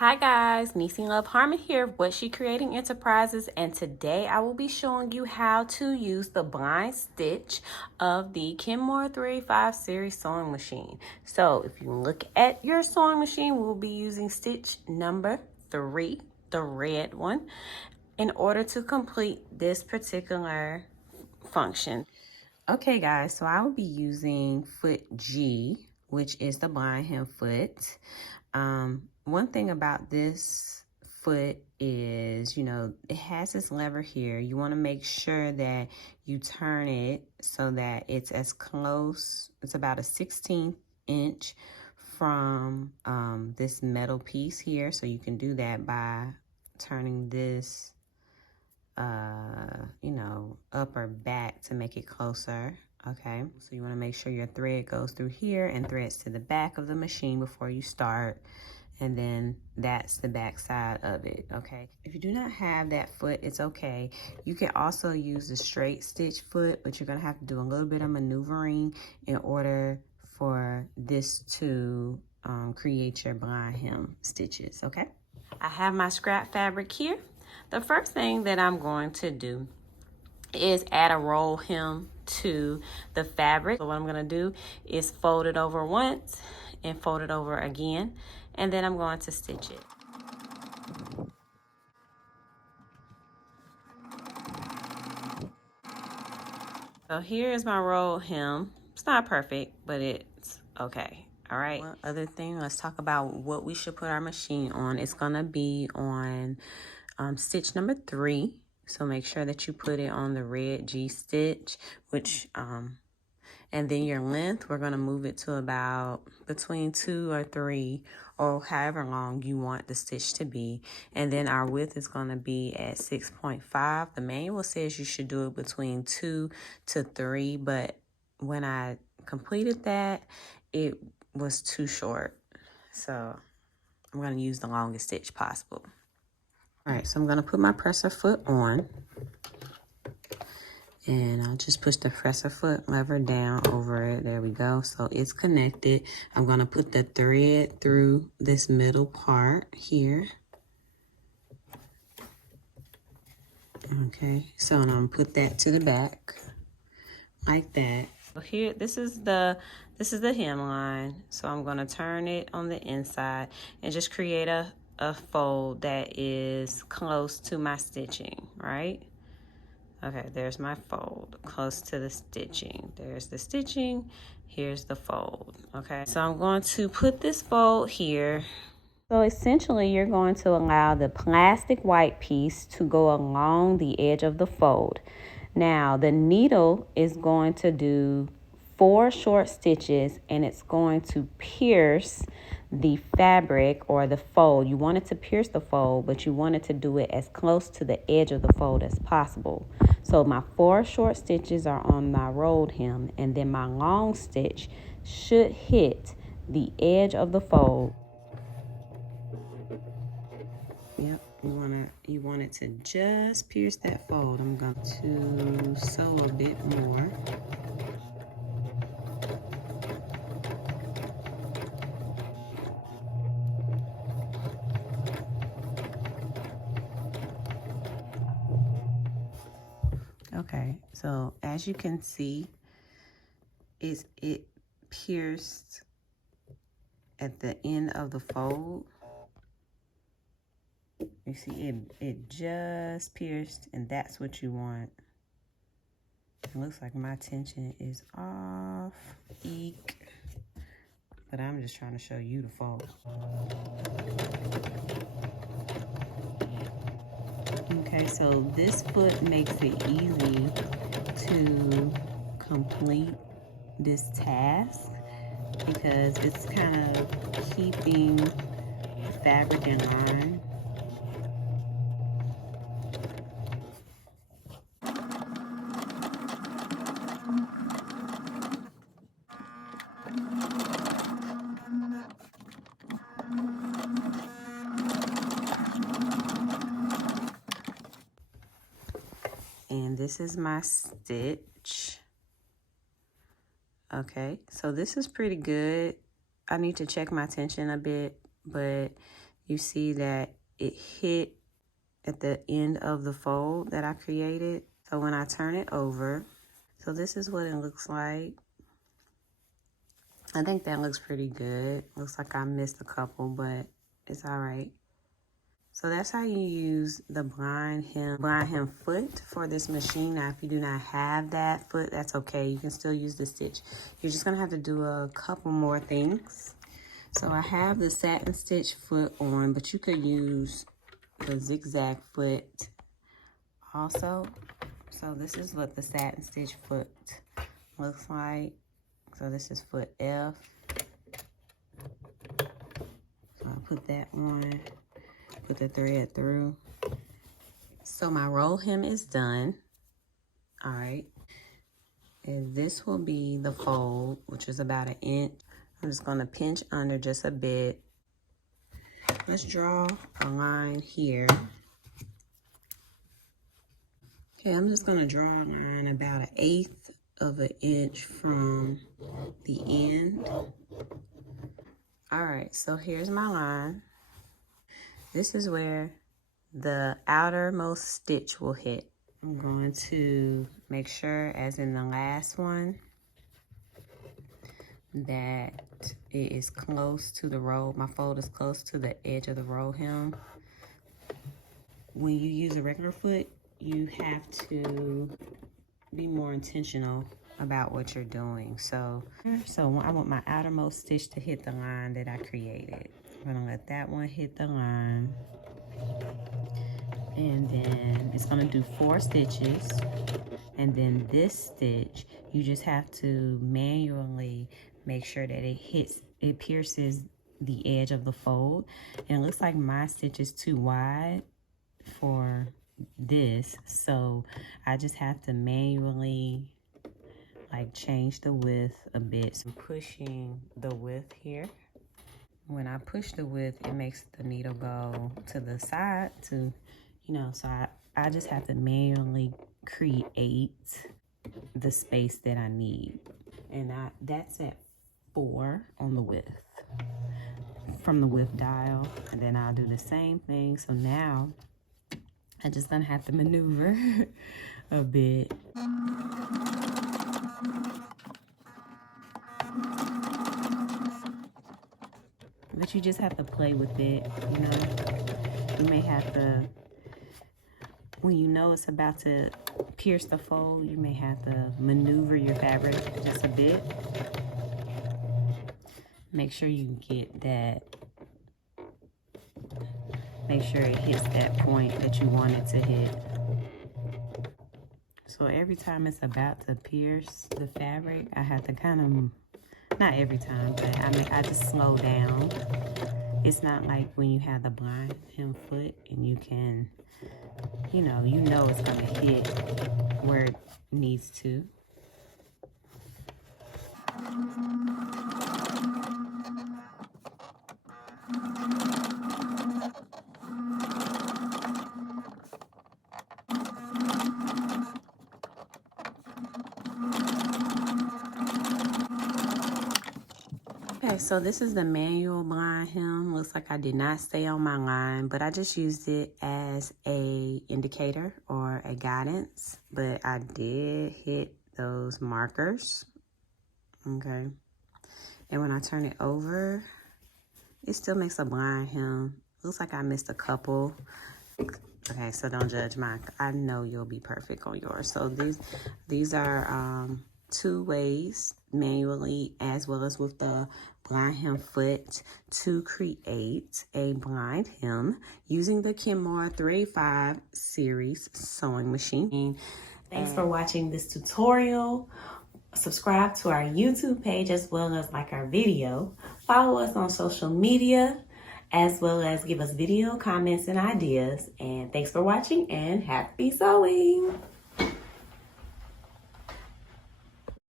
Hi guys, Niecy Love Harmon here of Whatsshecreating Enterprises, and today I will be showing you how to use the blind stitch of the Kenmore 385 series sewing machine. So if you look at your sewing machine, we'll be using stitch number 3, the red one, in order to complete this particular function. Okay guys, so I will be using foot G, which is the blind hem foot. One thing about this foot is, it has this lever here. You want to make sure that you turn it so that it's as close, it's about a 16th inch from this metal piece here. So you can do that by turning this, up or back to make it closer. Okay, so you want to make sure your thread goes through here and threads to the back of the machine before you start. And then that's the back side of it, okay? If you do not have that foot, it's okay. You can also use the straight stitch foot, but you're gonna have to do a little bit of maneuvering in order for this to create your blind hem stitches, okay? I have my scrap fabric here. The first thing that I'm going to do is add a roll hem to the fabric. So what I'm gonna do is fold it over once and fold it over again, and then I'm going to stitch it. So here is my roll hem. It's not perfect, but it's okay. All right. One other thing, let's talk about what we should put our machine on. It's gonna be on stitch number 3. So make sure that you put it on the red G stitch, which and then your length, we're going to move it to about between 2 or 3 or however long you want the stitch to be. And then our width is going to be at 6.5. The manual says you should do it between 2 to 3, but when I completed that, it was too short. So I'm going to use the longest stitch possible. All right, so I'm going to put my presser foot on. And I'll just push the presser foot lever down over it. There we go. So it's connected. I'm going to put the thread through this middle part here. Okay, so I'm going to put that to the back like that. So here, this is the hemline. So I'm going to turn it on the inside and just create a fold that is close to my stitching, right? Okay, there's my fold close to the stitching. There's the stitching, here's the fold, okay? So I'm going to put this fold here. So essentially, you're going to allow the plastic white piece to go along the edge of the fold. Now, the needle is going to do 4 short stitches, and it's going to pierce the fabric or the fold. You want it to pierce the fold, but you want it to do it as close to the edge of the fold as possible. So my 4 short stitches are on my rolled hem, and then my long stitch should hit the edge of the fold. Yep, you want it to just pierce that fold. I'm going to sew a bit more. Okay, so as you can see, it pierced at the end of the fold. You see, it just pierced, and that's what you want. It looks like my tension is off. Eek. But I'm just trying to show you the fold. Okay, so this foot makes it easy to complete this task because it's kind of keeping the fabric in line. And this is my stitch. Okay, so this is pretty good. I need to check my tension a bit, but you see that it hit at the end of the fold that I created. So when I turn it over, so this is what it looks like. I think that looks pretty good. Looks like I missed a couple, but it's all right. So that's how you use the blind hem foot for this machine. Now, if you do not have that foot, that's okay. You can still use the stitch. You're just gonna have to do a couple more things. So I have the satin stitch foot on, but you could use the zigzag foot also. So this is what the satin stitch foot looks like. So this is foot F. So I put that on, put the thread through. So my roll hem is done. All right. And this will be the fold, which is about 1 inch. I'm just gonna pinch under just a bit. Let's draw a line here. Okay, I'm just gonna draw a line about 1/8 of an inch from the end. All right, so here's my line. This is where the outermost stitch will hit. I'm going to make sure, as in the last one, that it is close to the roll. My fold is close to the edge of the roll hem. When you use a regular foot, you have to be more intentional about what you're doing. So I want my outermost stitch to hit the line that I created. I'm gonna let that one hit the line. And then it's gonna do 4 stitches. And then this stitch, you just have to manually make sure that it pierces the edge of the fold. And it looks like my stitch is too wide for this, so I just have to manually like change the width a bit. So I'm pushing the width here. When I push the width, it makes the needle go to the side to, you know, so I just have to manually create the space that I need. And that's at 4 on the width from the width dial. And then I'll do the same thing. So now I'm just gonna have to maneuver a bit. But you just have to play with it, you know. You may have to, when you know it's about to pierce the fold, you may have to maneuver your fabric just a bit. Make sure you get that. Make sure it hits that point that you want it to hit. So every time it's about to pierce the fabric, I have to kind of, not every time, but I just slow down. It's not like when you have the blind hem foot and you can, you know it's gonna hit where it needs to. Okay, so this is the manual blind hem. Looks like I did not stay on my line, but I just used it as a indicator or a guidance. But I did hit those markers. Okay. And when I turn it over, it still makes a blind hem. Looks like I missed a couple. Okay, so don't judge mine. I know you'll be perfect on yours. So these are 2 ways, manually as well as with the blind hem foot, to create a blind hem using the Kenmore 385 series sewing machine. Thanks for watching this tutorial. Subscribe to our YouTube page as well as like our video. Follow us on social media as well as give us video comments and ideas. And thanks for watching and happy sewing.